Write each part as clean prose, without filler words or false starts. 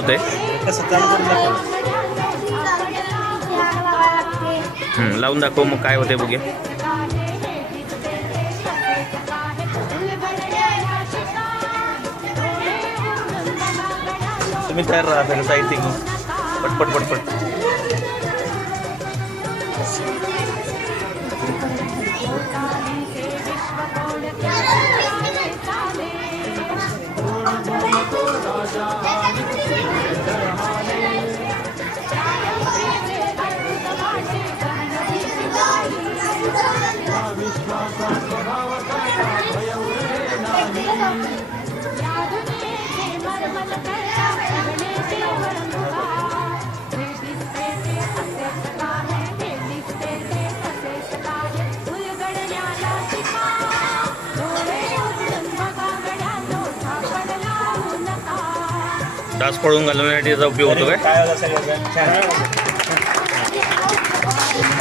होतंय. लावून दाखव मग काय होतंय बघूया. तुम्ही तयार राहा, सगळं साहित्य घेऊन पटपट पटपट. डास पडून घालवण्यासाठी याचा उपयोग होतो काय?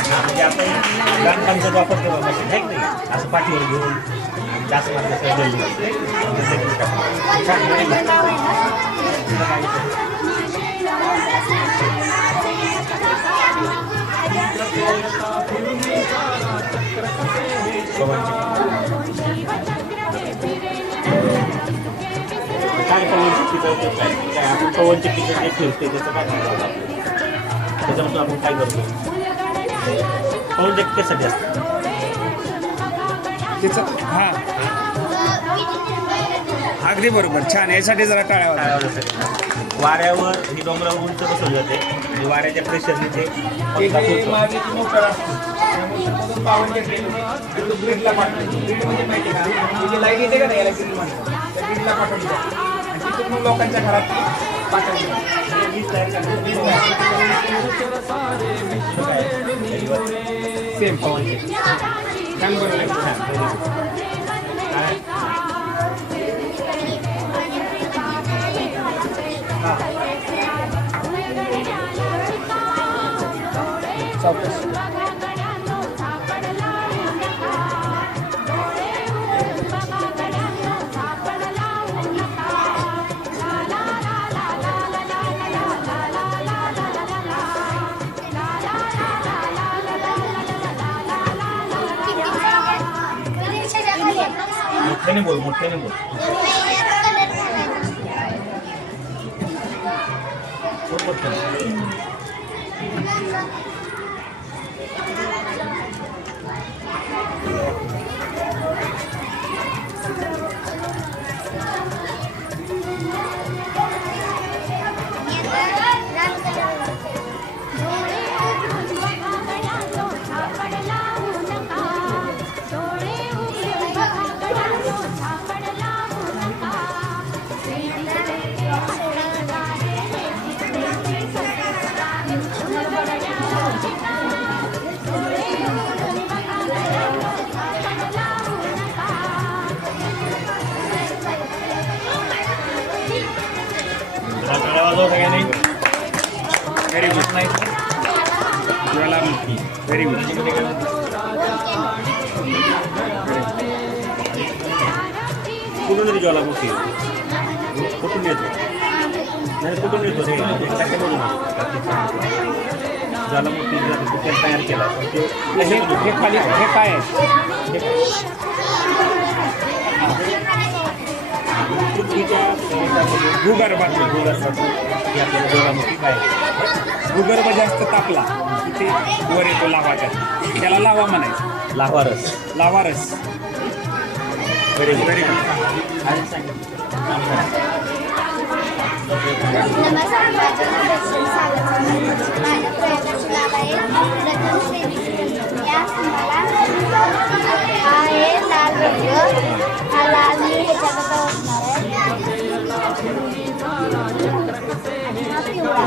म्हणजे आपण लहानपणचा वापर केला मशीन आहे नाही असं पाठीवर घेऊन डास काय पवन चक्कीचं जे फिरते त्याचं काय त्याच्यापासून आपण काय करतो पवन चक्की कशासाठी असतं त्याचं हां अगदी बरोबर छान यासाठी जरा टाळ्यावर वाऱ्यावर ही डोंगरावर उंच बसवली जाते आणि वाऱ्याच्या प्रेशरने ते मोटर असतो पावन ग्रीडला पाठवतो. ग्रीड म्हणजे माहिती का लाईट येते का नाही याला ग्रीड म्हणतो त्या ग्रीडला पाठवली जाते आणि तिथून मग लोकांच्या घरात पाठवली सेम पवन छान बनवलं. मोठ्याने बोल मोठ्याने बोल व्हेरी गुड नाही ज्वालामुखी व्हेरी गुड. कुठून तरी ज्वालामुखी कुठून येतो नाही कुठून येतो रे ज्वालामुखी तयार केला हे खाली हे काय आहे भूगर्भातून ज्वालामुखी काय भूगर्भ जास्त तापला तिथे वर येतो लावाच्या त्याला लावा म्हणायचं. लावारस लावारस व्हेरी गुड. नमस्कार माझं नाव दर्शन सागर. माझ्या प्रयोगाचं नाव आहे प्रथम श्रेणी. या मला हा आहे लाल रंग. हा लाल मी ह्याच्याकरता वापरणार आहे. हा पिवळा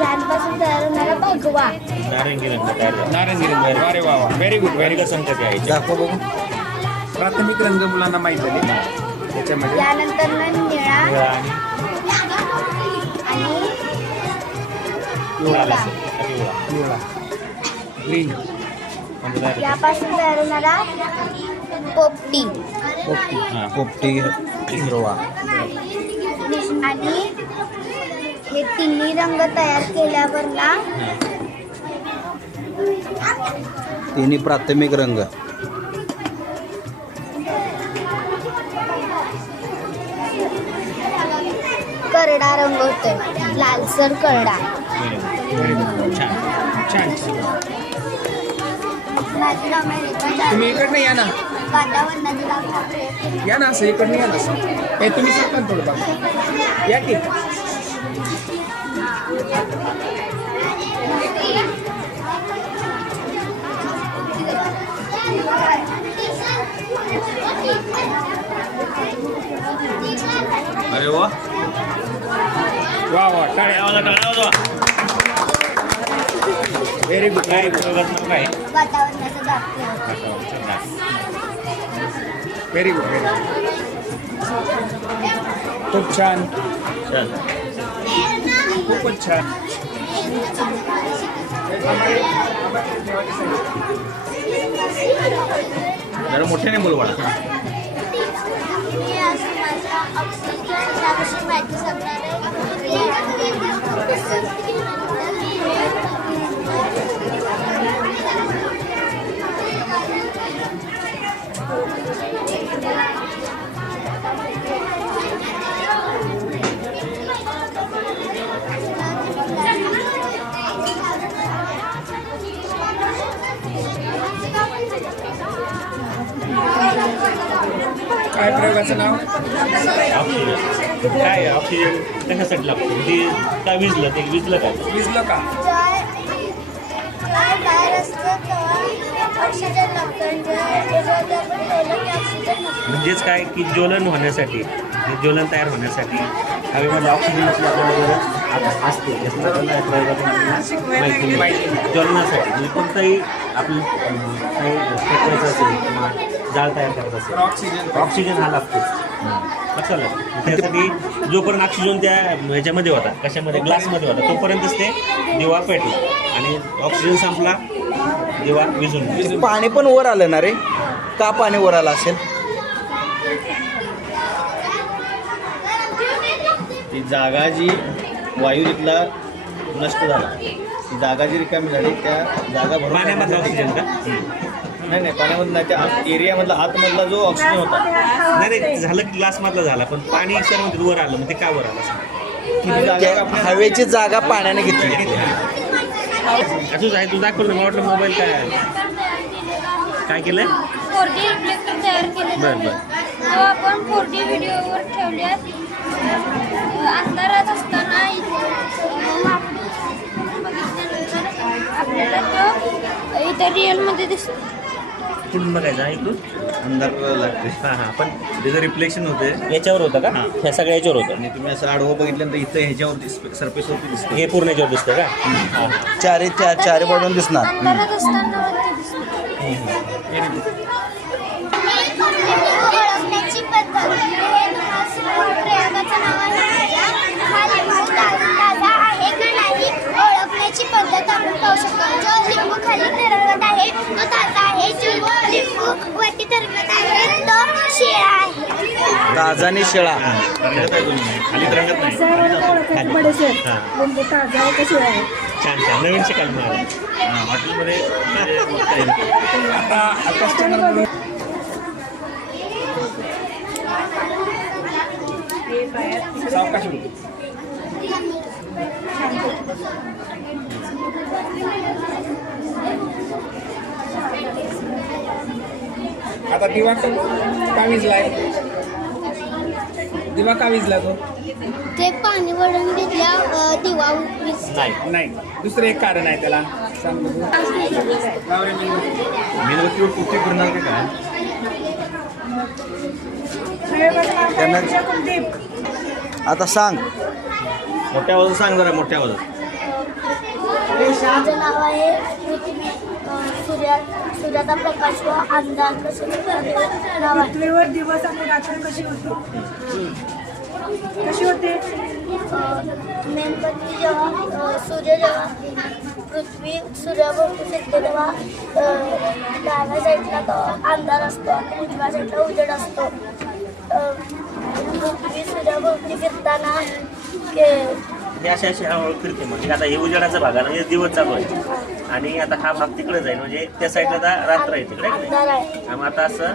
लहानपासून तयार होणारा भगवा नारंगी रंग तयार झाला. नारंगी रंग. अरे वा वा व्हेरी गुड व्हेरी गुड. संख्या आहे दाखव बघू. प्राथमिक रंग मुलांना माहीत झाले त्याच्यामध्ये. यानंतर निळा आणि पिवळा ग्रीन. यापासून तयार होणारा पोपटी पोपटी हिरवा. आणि हे तिन्ही रंग तयार केल्यावर ना तिन्ही प्राथमिक रंग. करडा रंग होतोय, लालसर करडा. छान. माझं नाव आहे तुम्ही इकडनं या ना, वातावरणाची राख. या ना असं इकडनं या ना असं. हे तुम्ही सांगा ना थोडं बघा. या की अरे वा वा वा टाळ्या. Very good. काय प्रयोगात्मक आहे? वातावरणाचं दाखव. Very good. खूप छान, खूपच छान. जरा मोठ्याने बोल बाळा. मी आज माझ्या ऑक्सिजन याविषयी माहिती सांगणार काय प्रयोगाचं नाव? ऑक्सिजन. काय ऑक्सिजन कशासाठी लागतो? म्हणजे काय विजलं ते विजलं काय? विजलं का? बाहेर असतं तेव्हा ऑक्सिजन लागतं, त्याच्यामध्ये आपण ठेवलं की ऑक्सिजन नसतं. म्हणजेच काय की ज्वलन होण्यासाठी, ज्वलन तयार होण्यासाठी हवेमध्ये ऑक्सिजनची आपल्याला गरज असते. याचं आपल्याला प्रयोगातून माहिती ज्वलनासाठी म्हणजे कोणताही आपली काही पेटवायचं असेल किंवा जाळ तयार करायचं असेल, ऑक्सिजन हा लागतो. लक्षात आलं? त्यासाठी जोपर्यंत ऑक्सिजन त्या ह्याच्यामध्ये होता, कशामध्ये ग्लासमध्ये होता, तोपर्यंतच ते दिवा पेटला आणि ऑक्सिजन संपला, दिवा विझून गेला. पाणी पण वर आलं ना रे? का पाणी वर आलं असेल? ती जागा जी वायू तिथला नष्ट झाला, ती जागा जी रिकामी झाली त्या जागा भरून पाण्यामधलं ऑक्सिजन का? नाही पाण्यामधला नाही, त्या एरियामधला आतमधला जो ऑक्सिजन होता नाही नाही, झालं की ग्लासमधलं झाला, पण पाणी सर्व वर आलं. मग ते का वर आलं असं? ती जागा त्या हवेची जागा पाण्याने घेतली. असंच आहे. तू दाखवलं ना, मला वाटलं मोबाईल काय केलंय? 4D रिफ्लेक्टर तयार केलेला बरं, आहे. बरं. तो आपण 4D व्हिडिओवर ठेवल्यास अंधारात असताना बघितल्यानंतर आपल्याला तो इथं रिअलमध्ये दिसतो. कुठून बघायचं? इकडून अंधार लागते. हां पण त्याचं रिफ्लेक्शन होते याच्यावर होतं का? ह्या सगळ्या याच्यावर होतं. आणि तुम्ही असं आडवं बघितल्यानंतर इथं ह्याच्यावर सरफेसवरती दिसते. हे पूर्ण याच्यावर दिसतं का? हां. चारी बाजून दिसणार. अंधारात असताना वरती दिसतो. ओळखण्याची पद्धत प्रयोगाचं नाव आहे. हा लिंबू ताजा आहे का नाही ओळखण्याची पद्धत आपण पाहू शकतो. जो लिंबू खाली तरंगत आहे तो ताजा आहे, जो लिंबू वरती तरंगत आहे तो शिळा आहे. ताजा आणि शिळा. रंगत आहे दोन्ही. खाली रंगत नाही. हां. छान नवीन शिकायला मिळालं. हॉटेलमध्ये बघता येईल. आता कस्टमर सावकाश होतो. आता दिवा का विजलाय? दिवा का विजला तो? ते पाणी वळून घेतल्या दिवा विझतो. नाही, दुसरं एक कारण आहे त्याला. सांग बघू. मेणबत्तीवर कुठे फिरणार का काय? आता सांग. मोठ्या आवाजात सांग जरा, मोठ्या आवाजात. माझं नाव आहे पृथ्वी. सूर्याचा प्रकाश व अंधार कसं नाव आहे. पृथ्वीवर दिवस आणि रात्र कशी होते? मेणबत्ती जेव्हा सूर्य जेव्हा पृथ्वी सूर्याभोवती फिरते तेव्हा डाव्या साईडला तो अंधार असतो आणि उजव्या साईडला उजेड असतो. पृथ्वी सूर्याभोवती फिरताना हे असे हळूहळू फिरते. म्हणजे आता हे उजेडाचा भाग आहे म्हणजे दिवस चालू आहे आणि आता हा भाग तिकडे जाईल म्हणजे त्या साईडला आता रात्र आहे तिकडे अंधार आहे. आणि आता असं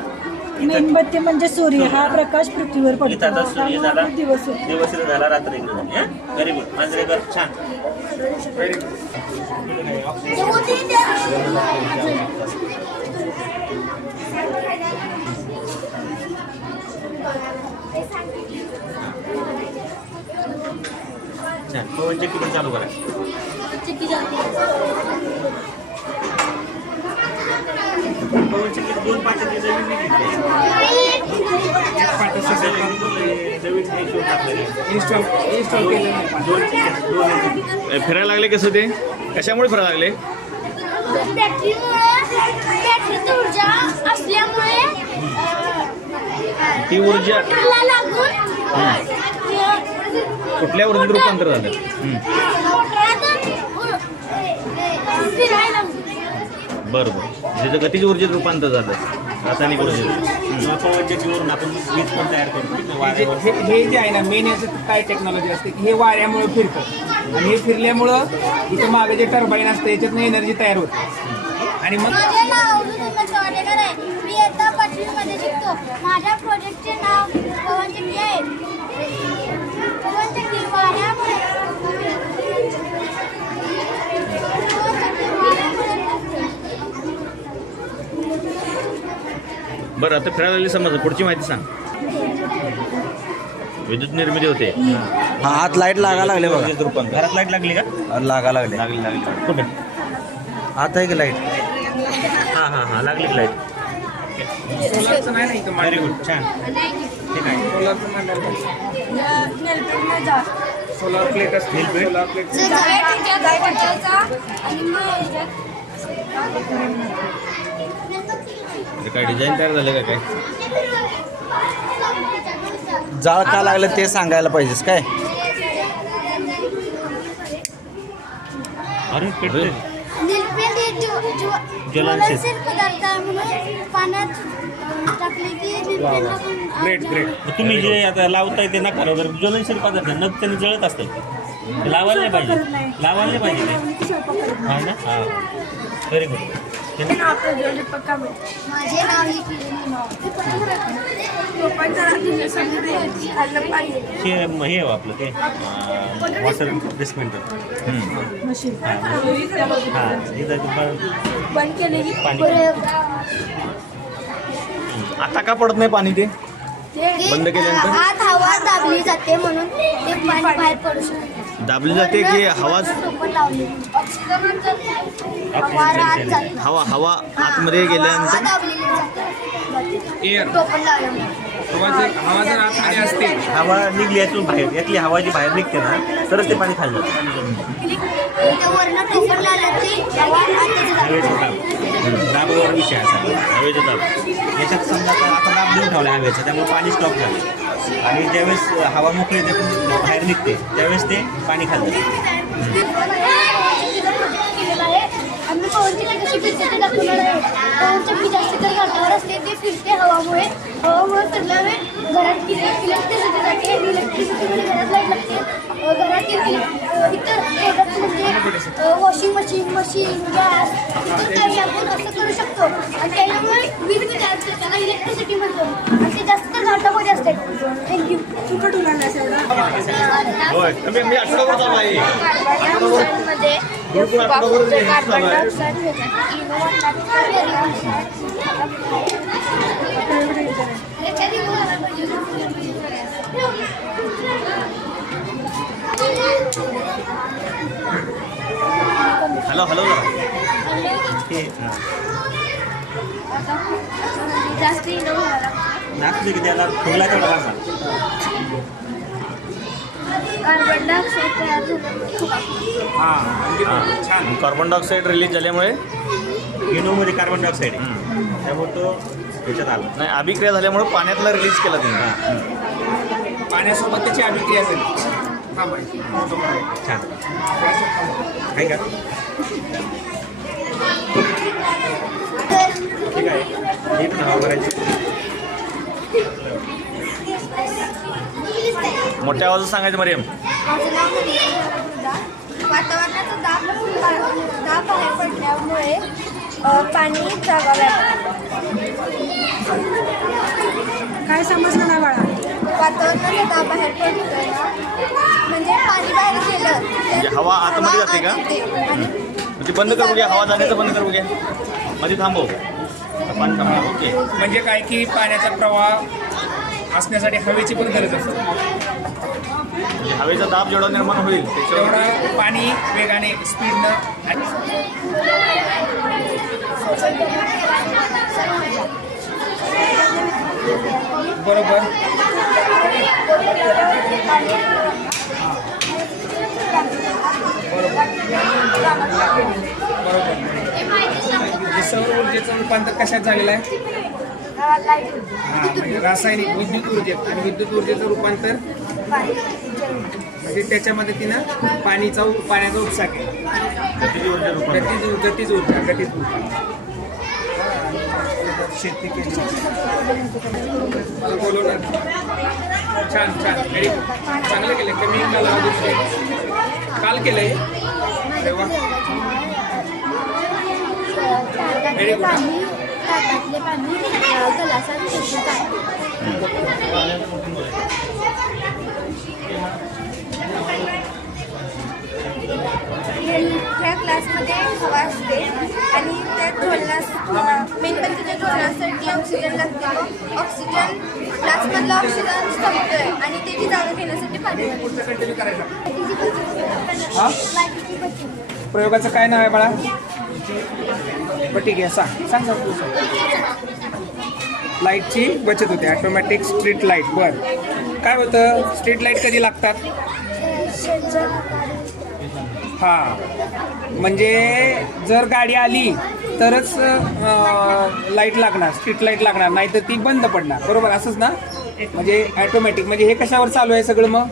मेणबत्ती म्हणजे सूर्य हा प्रकाश पृथ्वीवर इथं पडतो आता सूर्य झाला दिवस होतो. दिवस झाला रात्र इकडे झाली. व्हेरी गुड मांजरेकर छान. छान. पवन चक्की पण चालू करा. पवन चक्की 2 पाटाची जमीन नाही घेतली. इन्स्टॉल केलं. फिरायला लागले कसं ते कशामुळे फिरायला लागले? बॅटरीची ऊर्जा असल्यामुळे ती ऊर्जा मोटरला लागून कुठल्या ऊर्जेत रूपांतर झालं? फिरायला बरं बरं. त्याचं गतीज ऊर्जेत रूपांतर झालं रासायनिक ऊर्जेत. पवन चक्कीवरून आपण वीज पण तयार करतो. हे जे आहे ना मेन याचं काय टेक्नॉलॉजी असते की हे वाऱ्यामुळे फिरतं आणि हे फिरल्यामुळं इथं मागे जे टर्बाईन असतं याच्यातनं एनर्जी तयार होते आणि मग माझे नाव उमेश वाडेकर आहे. मी इयत्ता 5वीमध्ये शिकतो. माझ्या प्रोजेक्टचे नाव पवन चक्की आहे. पवन चक्की वाऱ्यामुळे बरं आता फिरायला लागली समज पुढची माहिती सांग. विद्युत निर्मिती होते. हा हात लाईट लागा लागले बघा. रूपांतर घरात लाईट लागली का? लागा लागले. लागली लागली. कुठे? आता आहे की लाईट? हां लागली लाईट. सोलारचं नाही ना इथं व्हेरी मांडलं. गुड छान. ठीक आहे. सोलारचं मांडलं. सोलार प्लेट असते. सोलार प्लेट काय डिझाईन तयार झालं का काय? जाळ का लागलं ते सांगायला पाहिजेस काय? अरे पेटते. नीलपेंट हे ज्वलनशील पदार्थ आहे म्हणून पाण्यात टाकले की ग्रेट ग्रेट. तुम्ही जे आता लावताय ते नका वगैरे ज्वलनशील पदार्थ नग त्याने जळत असतात. ते लावायला नाही पाहिजे. लावायला नाही पाहिजे ते. हा ना? हां व्हेरी गुड. माझे नाव हे हे आपलं ते वॉटर डिस्पेंसर. हां बंद केलेली पाणी आता का पडत नाही पाणी ते? बंद केल्यानंतर? आत हवा दाबली जाते म्हणून ते पाणी बाहेर पडू शकते. दाबली जाते की हवा टोपण लावली. वारा आत जाते. हवा आतमध्ये हवा गेल्यानंतर दाबलेली जाते. एअर टोपण लावल्यामुळे हवा जर आतमध्ये असते हवा निघली यातून बाहेर यातली हवा जी बाहेर निघते ना तरच ते पाणी खाल्लं जातं. त्या वरनं टोपण लावलं ती हवा आत हवेचा जाते. दाब दाबावर विषय असा. हवेचा दाब. याच्यात समजा आता दाब देऊन ठेवला हवेचा त्यामुळे पाणी स्टॉप झालं आणि ज्यावेळेस हवा मोकळी त्यातून बाहेर निघते त्यावेळेस ते पाणी खाल्लं जातं. आम्ही पवन चक्की कशी फिरते ते दाखवणार आहे. पवन चक्की जास्त तर घाटावर असते ते फिरते हवामुळे फिरल्यामुळे घरात इलेक्ट्रिसिटी जाते. इलेक्ट्रिसिटीमध्ये घरात लाईट लागते. घरात इतर प्रोडक्ट म्हणजे वॉशिंग मशीन गॅस इतर काही आपण असं करू शकतो आणि त्याच्यामुळे वीज बी तयार होते. त्याला इलेक्ट्रिसिटी म्हणतो आणि ते जास्त तर घाटामध्ये असते. थँक्यू. कुठं ठेवला एवढा होय मी आठवडाभर चालू आहे. मध्ये कार्बन डायऑक्साईड हॅलो हॅलो जरा. हे जास्त नाचले की त्याला फुगला तेवढा वासा. कार्बन डायऑक्साईड तयार झालं. हां छान. कार्बन डायऑक्साईड रिलीज झाल्यामुळे युनोमध्ये कार्बन डायऑक्साईड आहे त्यामुळे तो त्याच्यात आला. नाही अभिक्रिया झाल्यामुळे पाण्यातला रिलीज केला तुम्ही. पाण्यासोबत त्याची अभिक्रिया झाली. थांबायची. छान आहे का ठीक आहे ही पण हवा करायची मोठ्या आवाजात सांगायचं मरियम. माझं नाव मरियम. वातावरणाचा दाब बाहेर पडल्यामुळे पाणी जागावं लागलं. काय समजलं ना बाळा? वातावरणाचा दाब बाहेर पडतोय ना, म्हणजे पाणी बाहेर गेलं म्हणजे हवा आतमध्ये जाते का? आत येते. आणि म्हणजे बंद करू घ्या, हवा जाण्याचं बंद करू घ्या, मध्ये थांबव. पाणी थांबव. ओके. म्हणजे काय की पाण्याचा प्रवाह असण्यासाठी हवेची पण गरज असते. म्हणजे हवेचा दाब जेवढा निर्माण होईल त्याच्यावर तेवढं पाणी वेगाने स्पीडनं बरोबर. सौर ऊर्जेचं रूपांतर कशात झालेलं आहे? म्हणजे रासायनिक विद्युत ऊर्जेत. आणि विद्युत ऊर्जेचं रूपांतर म्हणजे त्याच्या मदतीनं पाण्याचा उपसा केला. गतीज ऊर्जा शेती केली. बोलवणार. छान व्हेरी गुड. चांगलं केलं. कमी कालावधीत काल केलंय. अरे वा. ताटातले पाणी गलासात घेतलं जातं. ह्या क्लासमध्ये हवा असते आणि त्या ज्वलनास मेणबत्तीच्या ज्वलनासाठी ऑक्सिजन लागते. ऑक्सिजन क्लासमधलं ऑक्सिजन संपतोय आणि त्याची जागा घेण्यासाठी पाणी प्रयोगाचं काय नाव आहे बाळा? ठीक आहे सांग लाईटची बचत होते. Automatic street light. बरं काय होतं? स्ट्रीट लाईट कधी लागतात? म्हणजे जर गाडी आली तरच लाईट लागणार, स्ट्रीट लाईट लागणार, नाही तर ती बंद पडणार. बरोबर असंच ना? म्हणजे ऑटोमॅटिक. म्हणजे हे कशावर चालू आहे सगळं मग?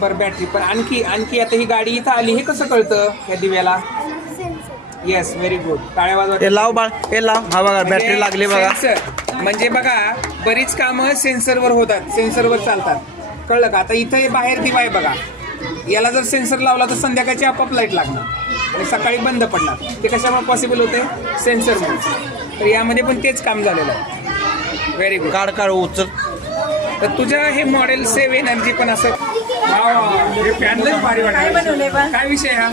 बरं बॅटरी. पण आणखी आता ही गाडी इथं आली हे कसं कळतं या दिव्याला? Yes very good. टाळ्या वाजवा. हे लाव बाळ, हे लाव. हा बघा बॅटरी लागली बघा. सेन्सर म्हणजे बघा बरीच कामं सेन्सरवर होतात, सेन्सरवर चालतात. कळलं का? आता इथं बाहेर दिवा आहे बघा. याला जर सेन्सर लावला तर संध्याकाळची आपोआप लाईट लागणार आणि सकाळी बंद पडणार. ते कशामुळे पॉसिबल होते? सेन्सरमुळे. तर यामध्ये पण तेच काम झालेलं आहे. Very good. काढ उचल. तर तुझं हे मॉडेल सेव्ह एनर्जी पण असं फॅनलाच भारी वाटतं. काय विषय हा?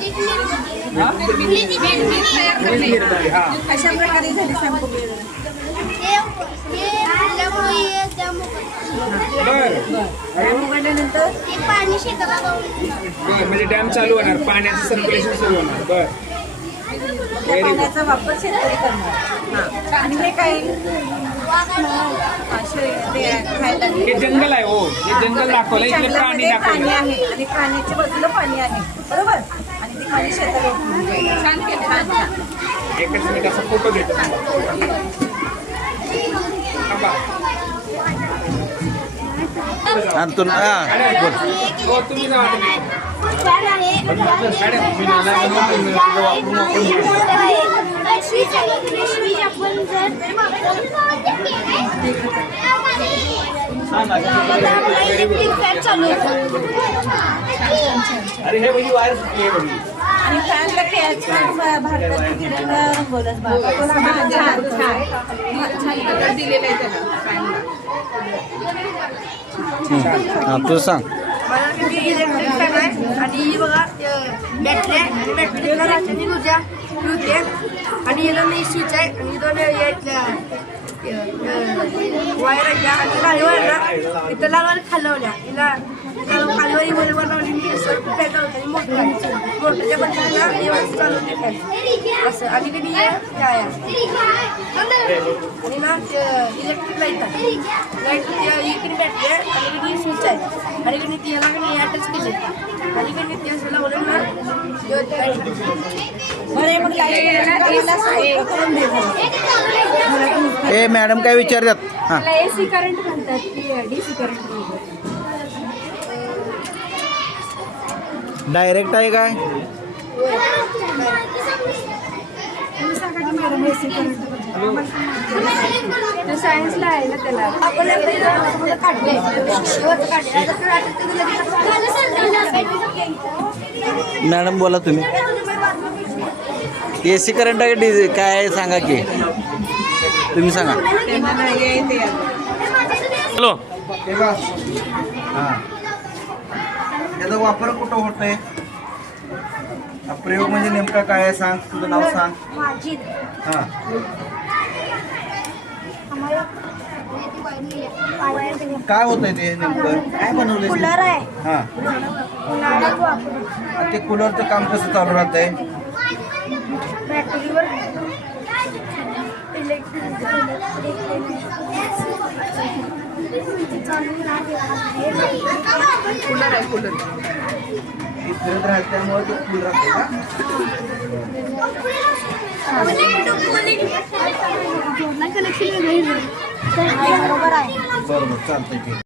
अशा प्रकारे झाली सांगू. उघडल्यानंतर पाणी शेताला म्हणजे डॅम चालू होणार, पाण्याचं सर्क्युलेशन सुरू होणार. बरं पाण्याचा वापर शेतकरी करणार. आणि हे काय हे जंगल आहे. हो हे जंगल दाखवलं. इथले प्राणी पाणी दाखवले. आहे आणि पाण्याच्या बाजूला पाणी आहे. बरोबर. आणि ते पाणी शेताला उतरून छान केलं. छान. एकच मिनिटाचा फोटो घेतो. आणि तू हो तुम्ही जावा. अरे हे म्हणजे वायर सुटली आहे बघी. आणि फॅनला भारताची तिरंगा रंगवलाच बाबा. छान कलर दिलेला आहे त्याला. हा तू सांग. इलेक्ट्रिक फॅन आहे आणि ही बघा बॅटरी आहे आणि बॅटरीला रासायनिक ऊर्जा होते आणि याला नाही स्विच आहे आणि दोन वायर आहेत आणि खाली वायरला इथं लाल खालवल्या हिला खालवारी वर बनवली मी असं पेटा होतं आणि मोठ्याच्या बंदला व्यवस्थित चालून देतात असं. आणि कधी आणि ना इलेक्ट्रिक लाईट आहे. लाईट इकडे बॅटरी आहे आणि कधी स्विच आहे आणि कधी ती याला कधी अटॅच केली आणि कधी ती असं लावलं ना ए मॅडम काय विचारतात? हां AC करंट म्हणतात की DC करंट म्हणतात. डायरेक्ट आहे काय? सायन्सला आहे ना त्याला मॅडम बोला तुम्ही. AC करंट आहे का काय आहे सांगा की, तुम्ही सांगा. हॅलो. हे बघ. हां, याचा वापर कुठं होतोय? हा प्रयोग म्हणजे नेमका काय आहे सांग, तुझं नाव सांग. हां, काय होतंय ते नेमकं, काय बनवलंय? कूलर आहे. हां, उन्हाळ्यात वापरू. आणि ते कूलरचं काम कसं चालू राहतंय? बॅटरीवर कूलर आहे कूलर. ते फिरत राहत त्यामुळे ते कूल राहते का? बरोबर आहे. बरोबर, चालतंय ते.